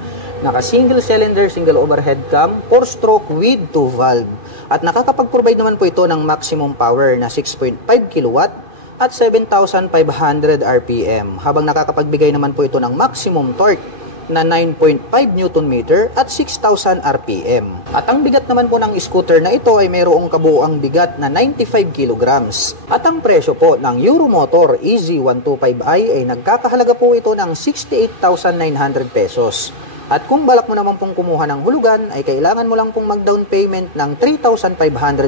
Naka single cylinder, single overhead cam, 4-stroke with 2 valve. At nakakapag-provide naman po ito ng maximum power na 6.5 kilowatt at 7,500 RPM. Habang nakakapagbigay naman po ito ng maximum torque na 9.5 Nm at 6,000 RPM. At ang bigat naman po ng scooter na ito ay mayroong kabuuang bigat na 95 kg. At ang presyo po ng Euromotor EZ125i ay nagkakahalaga po ito ng 68,900 pesos. At kung balak mo naman pong kumuha ng hulugan, ay kailangan mo lang pong mag-down payment ng 3,500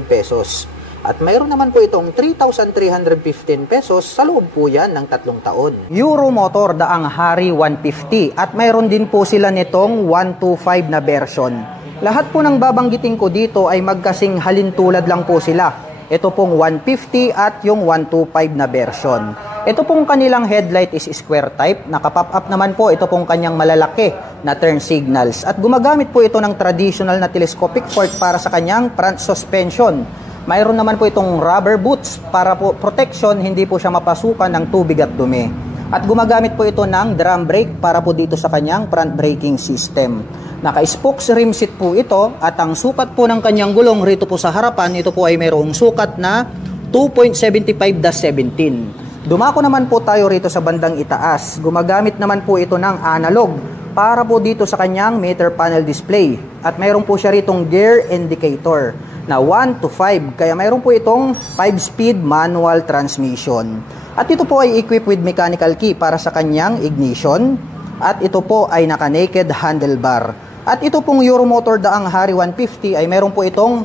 pesos. At mayroon naman po itong 3,315 pesos sa loob po yan ng 3 taon. Euromotor daang Hari 150 at mayroon din po sila nitong 125 na version. Lahat po ng babanggitin ko dito ay magkasing halintulad lang po sila. Ito pong 150 at yung 125 na version. Ito pong kanilang headlight is square type. Naka-pop up naman po ito pong kanyang malalaki na turn signals. At gumagamit po ito ng traditional na telescopic fork para sa kanyang front suspension. Mayroon naman po itong rubber boots para po protection, hindi po siya mapasukan ng tubig at dumi. At gumagamit po ito ng drum brake para po dito sa kanyang front braking system. Naka-spokes rim seat po ito at ang sukat po ng kanyang gulong rito po sa harapan, ito po ay mayroong sukat na 2.75-17. Dumako naman po tayo rito sa bandang itaas. Gumagamit naman po ito ng analog para po dito sa kanyang meter panel display. At mayroon po siya ritong gear indicator na 1 to 5. Kaya mayroon po itong 5-speed manual transmission. At ito po ay equipped with mechanical key para sa kanyang ignition. At ito po ay naka-naked handlebar. At ito pong Euromotor Daang Hari 150 ay meron po itong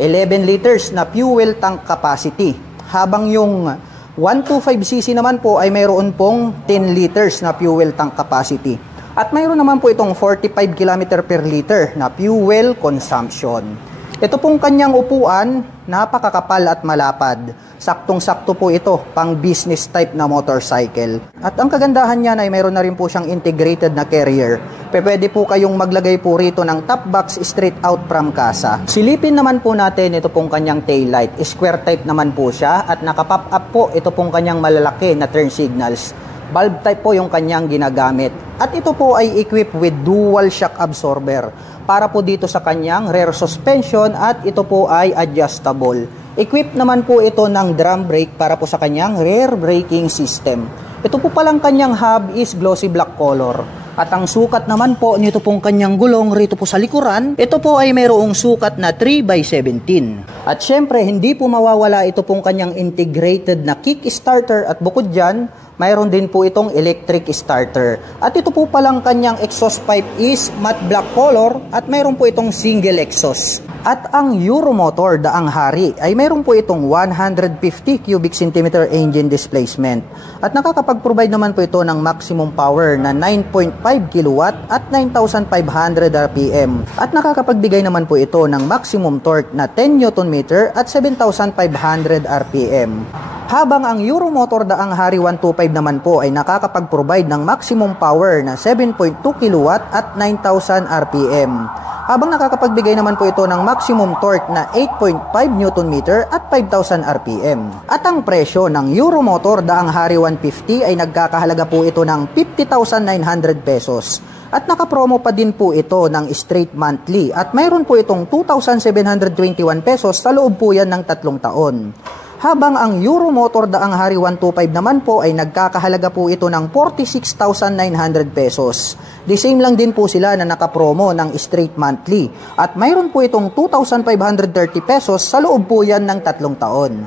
11 liters na fuel tank capacity. Habang yung 125cc naman po ay mayroon pong 10 liters na fuel tank capacity. At mayroon naman po itong 45 km per liter na fuel consumption. Ito pong kanyang upuan, napakakapal at malapad. Saktong-sakto po ito, pang business type na motorcycle. At ang kagandahan niya ay mayroon na rin po siyang integrated na carrier. Pwede po kayong maglagay po rito ng top box straight out from casa. Silipin naman po natin ito pong kanyang taillight. Square type naman po siya at nakapop up po ito pong kanyang malalaki na turn signals. Bulb type po yung kanyang ginagamit. At ito po ay equipped with dual shock absorber para po dito sa kanyang rear suspension at ito po ay adjustable. Equipped naman po ito ng drum brake para po sa kanyang rear braking system. Ito po palang kanyang hub is glossy black color. At ang sukat naman po nito pong kanyang gulong rito po sa likuran, ito po ay mayroong sukat na 3x17. At syempre, hindi po mawawala ito pong kanyang integrated na kickstarter at bukod dyan, mayroon din po itong electric starter. At ito po palang kanyang exhaust pipe is matte black color at mayroon po itong single exhaust. At ang Euromotor Daang Hari ay mayroon po itong 150 cubic centimeter engine displacement. At nakakapag-provide naman po ito ng maximum power na 9.5 kilowatt at 9,500 RPM. At nakakapagbigay naman po ito ng maximum torque na 10 Nm at 7,500 RPM. Habang ang Euromotor Daang Hari 125 naman po ay nakakapag-provide ng maximum power na 7.2 kW at 9,000 RPM. Habang nakakapagbigay naman po ito ng maximum torque na 8.5 Nm at 5,000 RPM. At ang presyo ng Euromotor Daang Hari 150 ay nagkakahalaga po ito ng 50,900 pesos. At nakapromo pa din po ito ng straight monthly at mayroon po itong 2,721 pesos sa loob po yan ng 3 taon. Habang ang Euromotor Daang Hari 125 naman po ay nagkakahalaga po ito ng 46,900 pesos. The same lang din po sila na nakapromo ng straight monthly at mayroon po itong 2,530 pesos sa loob po yan ng 3 taon.